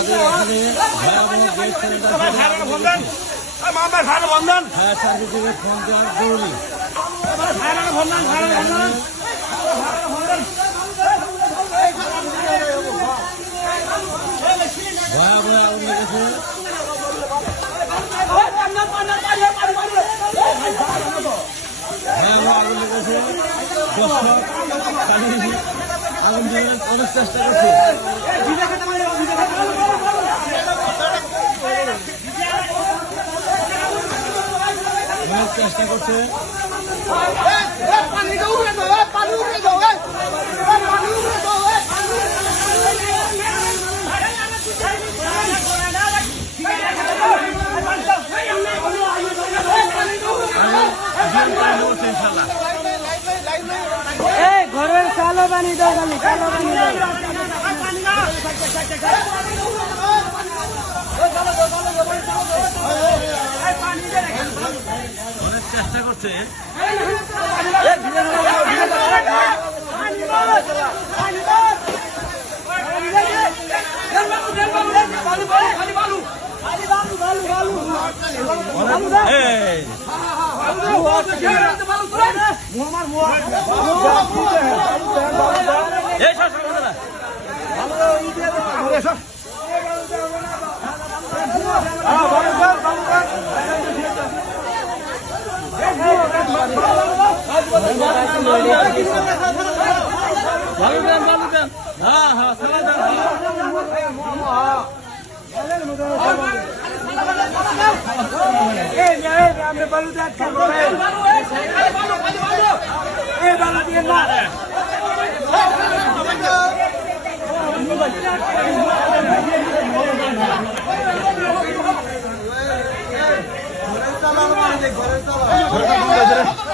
আমাদের এখানে ভয়াবহ গ্যাস ফায়ার সার্ভিসের ফোন দেওয়ার জরুরি। ভয়াবহ আগুন লেগেছে। ভয়াবহ আগুন লেগেছে। দর্শক আগুন নিভানোর অনেক চেষ্টা করছে। অনেক চেষ্টা করছে। ঘরের কালো পানি দাও, কালো পানি দাও। অনেক চেষ্টা করছে। ঘরের